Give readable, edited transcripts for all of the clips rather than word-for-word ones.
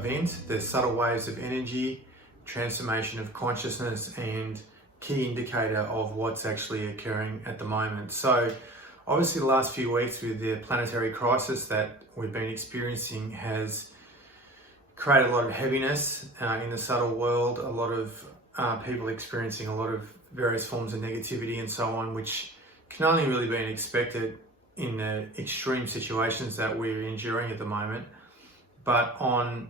event, the subtle waves of energy, transformation of consciousness, and key indicator of what's actually occurring at the moment. So obviously the last few weeks with the planetary crisis that we've been experiencing has created a lot of heaviness in the subtle world, a lot of people experiencing a lot of various forms of negativity and so on, which can only really be expected in the extreme situations that we're enduring at the moment. But on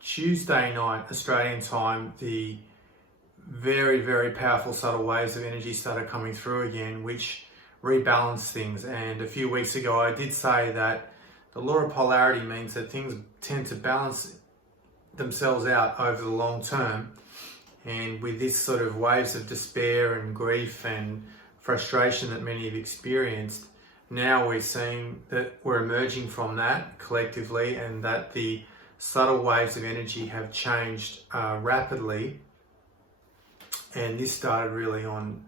Tuesday night, Australian time, the very, very powerful subtle waves of energy started coming through again, which rebalanced things. And a few weeks ago, I did say that the law of polarity means that things tend to balance themselves out over the long term. And with this sort of waves of despair and grief and frustration that many have experienced, now we're seeing that we're emerging from that collectively, and that the subtle waves of energy have changed rapidly. And this started really on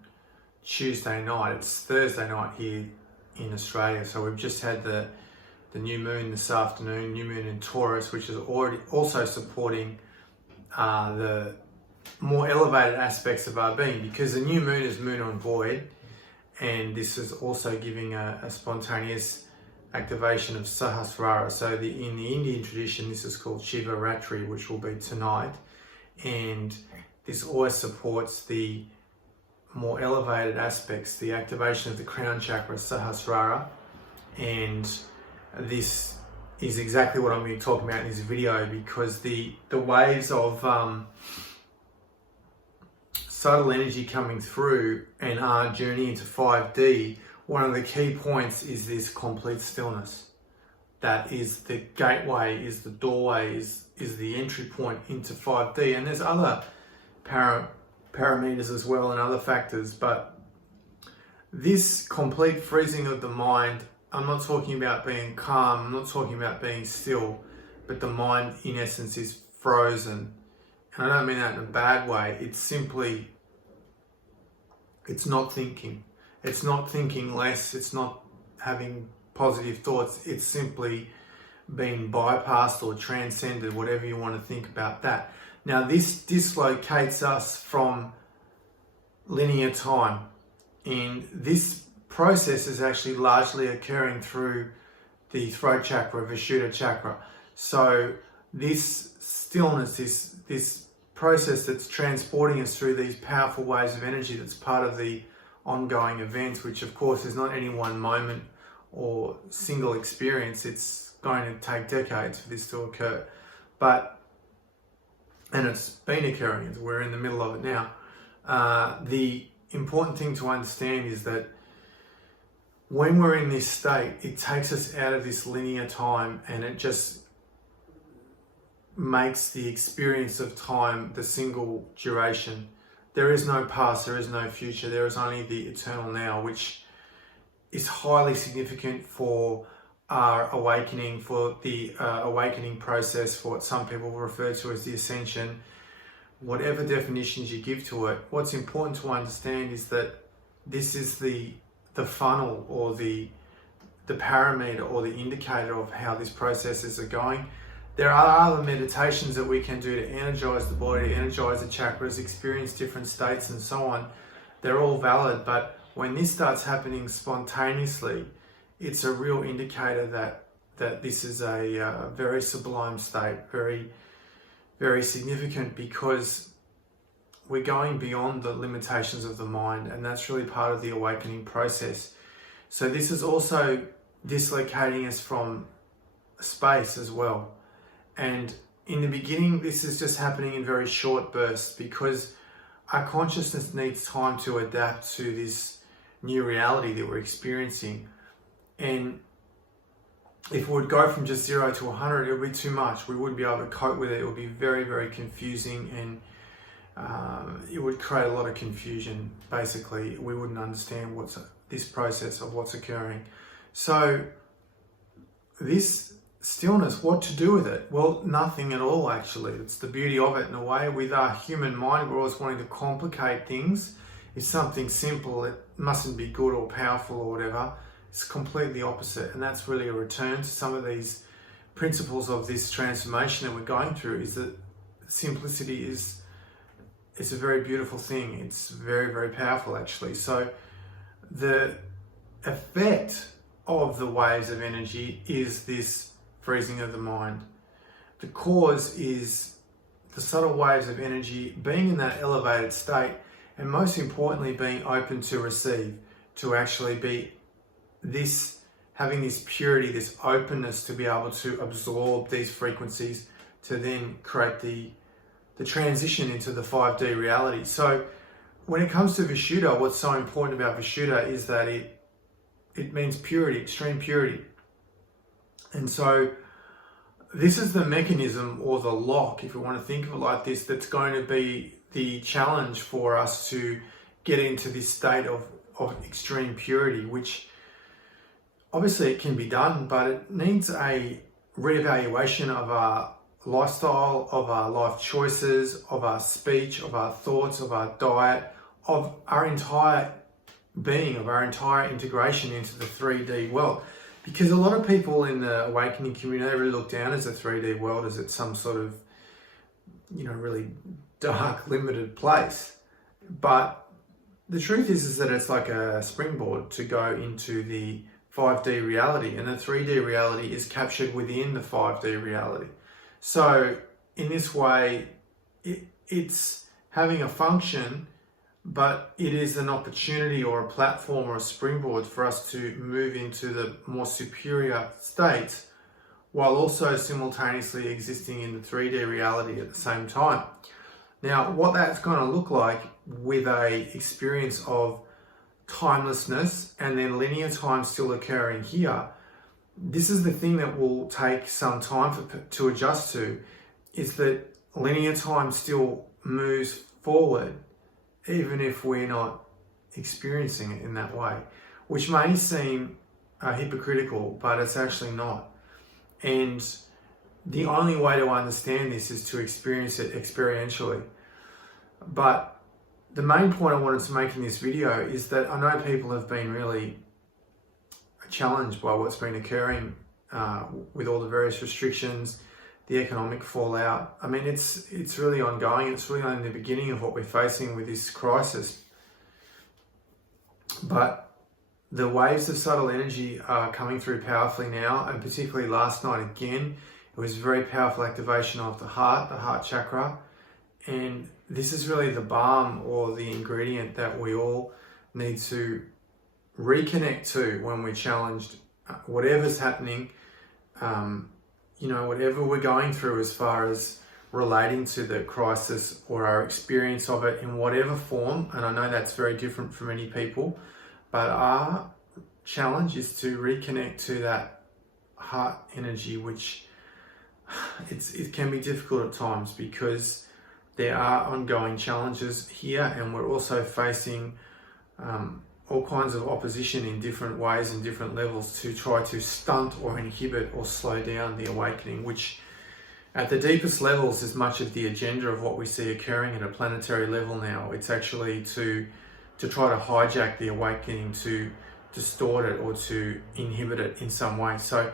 Tuesday night. It's Thursday night here in Australia. So we've just had the new moon this afternoon, new moon in Taurus, which is already also supporting the more elevated aspects of our being, because the new moon is moon on void, and this is also giving a spontaneous activation of Sahasrara. So in the Indian tradition, this is called Shiva Ratri, which will be tonight, and this always supports the more elevated aspects, the activation of the crown chakra, Sahasrara, and this is exactly what I'm going to be talking about in this video, because the waves of subtle energy coming through and our journey into 5D, one of the key points is this complete stillness. That is the gateway, is the doorway, is the entry point into 5D. And there's other parameters as well and other factors, but this complete freezing of the mind, I'm not talking about being calm, I'm not talking about being still, but the mind in essence is frozen. And I don't mean that in a bad way. It's simply, it's not thinking. It's not thinking less. It's not having positive thoughts. It's simply being bypassed or transcended, whatever you want to think about that. Now, this dislocates us from linear time. And this process is actually largely occurring through the throat chakra, Vishuddha chakra. So this stillness, this process that's transporting us through these powerful waves of energy, that's part of the ongoing event, which of course is not any one moment or single experience. It's going to take decades for this to occur, and it's been occurring. We're in the middle of it now. The important thing to understand is that when we're in this state, it takes us out of this linear time, and it just makes the experience of time the single duration. There is no past, there is no future, there is only the eternal now, which is highly significant for our awakening, for the awakening process, for what some people refer to as the ascension. Whatever definitions you give to it, what's important to understand is that this is the funnel, or the parameter, or the indicator of how these processes are going. There are other meditations that we can do to energize the body, energize the chakras, experience different states and so on. They're all valid, but when this starts happening spontaneously, it's a real indicator that this is a very sublime state, very, very significant, because we're going beyond the limitations of the mind, and that's really part of the awakening process. So this is also dislocating us from space as well. And in the beginning, this is just happening in very short bursts, because our consciousness needs time to adapt to this new reality that we're experiencing. And if we would go from just 0 to 100, it would be too much. We wouldn't be able to cope with it. It would be very, very confusing, and it would create a lot of confusion. Basically, we wouldn't understand this process of what's occurring. So this stillness, what to do with it? Well, nothing at all, actually. It's the beauty of it in a way. With our human mind, we're always wanting to complicate things. If something's simple, it mustn't be good or powerful or whatever. It's completely opposite, and that's really a return to some of these principles of this transformation that we're going through is that simplicity is a very beautiful thing. It's very, very powerful actually. So the effect of the waves of energy is this freezing of the mind. The cause is the subtle waves of energy being in that elevated state, and most importantly being open to receive, to actually be this, having this purity, this openness to be able to absorb these frequencies to then create the transition into the 5D reality. So when it comes to Vishuddha, what's so important about Vishuddha is that it means purity, extreme purity. And so this is the mechanism or the lock, if you want to think of it like this, that's going to be the challenge for us to get into this state of extreme purity, which obviously it can be done, but it needs a reevaluation of our lifestyle, of our life choices, of our speech, of our thoughts, of our diet, of our entire being, of our entire integration into the 3D world. Because a lot of people in the awakening community, they really look down as a 3D world as it's some sort of, really dark, limited place. But the truth is that it's like a springboard to go into the 5D reality, and the 3D reality is captured within the 5D reality. So in this way, it's having a function, but it is an opportunity or a platform or a springboard for us to move into the more superior states while also simultaneously existing in the 3D reality at the same time. Now, what that's going to look like with a experience of timelessness and then linear time still occurring here, this is the thing that will take some time to adjust to, is that linear time still moves forward even if we're not experiencing it in that way, which may seem hypocritical, but it's actually not. And the only way to understand this is to experience it experientially. But the main point I wanted to make in this video is that I know people have been really challenged by what's been occurring with all the various restrictions, the economic fallout. I mean, it's really ongoing. It's really only the beginning of what we're facing with this crisis. But the waves of subtle energy are coming through powerfully now, and particularly last night again, it was a very powerful activation of the heart chakra. And this is really the balm or the ingredient that we all need to reconnect to when we're challenged, whatever's happening, whatever we're going through as far as relating to the crisis or our experience of it in whatever form. And I know that's very different for many people, but our challenge is to reconnect to that heart energy, which it can be difficult at times because there are ongoing challenges here, and we're also facing all kinds of opposition in different ways and different levels to try to stunt or inhibit or slow down the awakening, which at the deepest levels is much of the agenda of what we see occurring at a planetary level now. It's actually to try to hijack the awakening, to distort it or to inhibit it in some way. So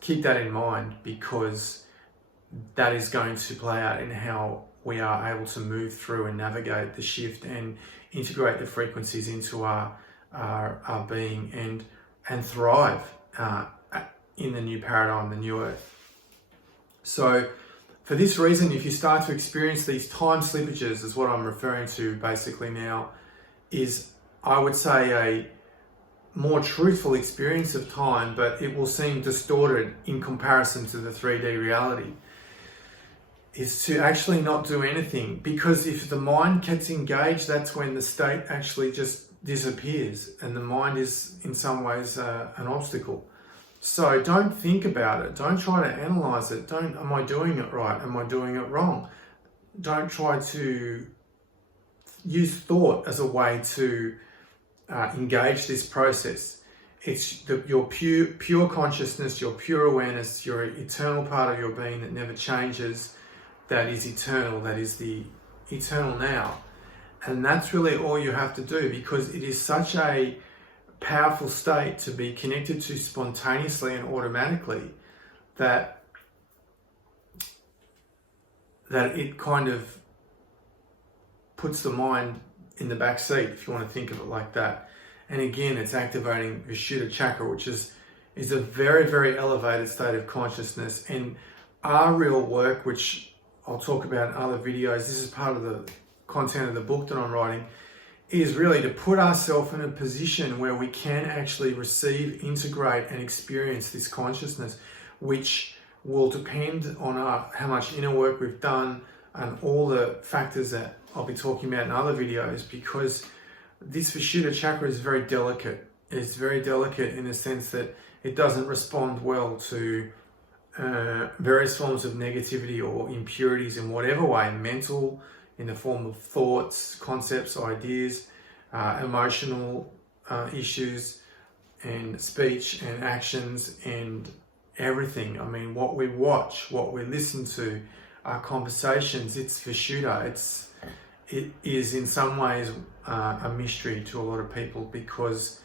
keep that in mind, because that is going to play out in how we are able to move through and navigate the shift and integrate the frequencies into our being and thrive in the new paradigm, the new earth. So for this reason, if you start to experience these time slippages, is what I'm referring to basically now, is I would say a more truthful experience of time, but it will seem distorted in comparison to the 3D reality, is to actually not do anything. Because if the mind gets engaged, that's when the state actually just disappears, and the mind is in some ways an obstacle. So don't think about it. Don't try to analyze it. Am I doing it right? Am I doing it wrong? Don't try to use thought as a way to engage this process. It's your pure consciousness, your pure awareness, your eternal part of your being that never changes, that is eternal, that is the eternal now. And that's really all you have to do, because it is such a powerful state to be connected to spontaneously and automatically that that it kind of puts the mind in the back seat, if you want to think of it like that. And again, it's activating the Vishuddha chakra, which is a very, very elevated state of consciousness. And our real work, which I'll talk about in other videos, this is part of the content of the book that I'm writing, is really to put ourselves in a position where we can actually receive, integrate, and experience this consciousness, which will depend on how much inner work we've done and all the factors that I'll be talking about in other videos, because this Vishuddha chakra is very delicate. It's very delicate in the sense that it doesn't respond well to various forms of negativity or impurities in whatever way, mental, in the form of thoughts, concepts, ideas, emotional issues, and speech and actions, and everything. I mean, what we watch, what we listen to, our conversations, it's Vishuddha. It is in some ways a mystery to a lot of people, because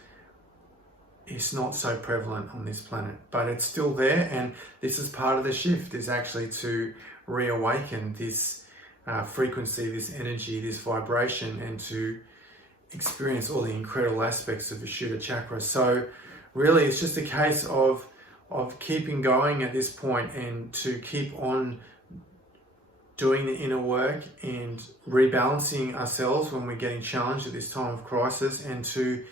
it's not so prevalent on this planet, but it's still there. And this is part of the shift, is actually to reawaken this frequency, this energy, this vibration, and to experience all the incredible aspects of the Vishuddha chakra. So really, it's just a case of keeping going at this point, and to keep on doing the inner work and rebalancing ourselves when we're getting challenged at this time of crisis, and to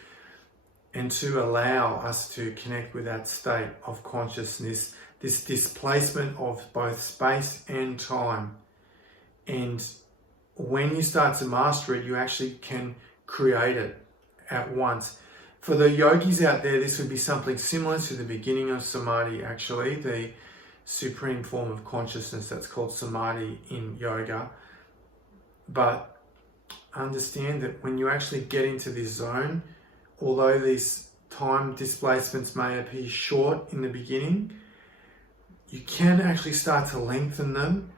allow us to connect with that state of consciousness, this displacement of both space and time. And when you start to master it, you actually can create it at once. For the yogis out there, this would be something similar to the beginning of samadhi, actually, the supreme form of consciousness that's called samadhi in yoga. But understand that when you actually get into this zone, although these time displacements may appear short in the beginning, you can actually start to lengthen them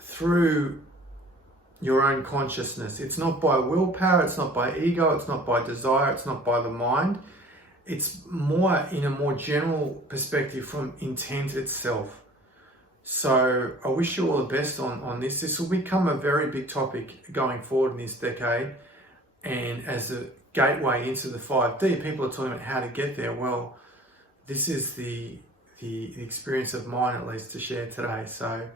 through your own consciousness. It's not by willpower, it's not by ego, it's not by desire, it's not by the mind. It's more in a more general perspective from intent itself. So I wish you all the best on this. This will become a very big topic going forward in this decade. And as a gateway into the 5D, people are talking about how to get there. Well, this is the experience of mine, at least, to share today. So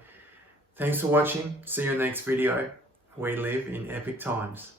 thanks for watching. See you in the next video. We live in epic times.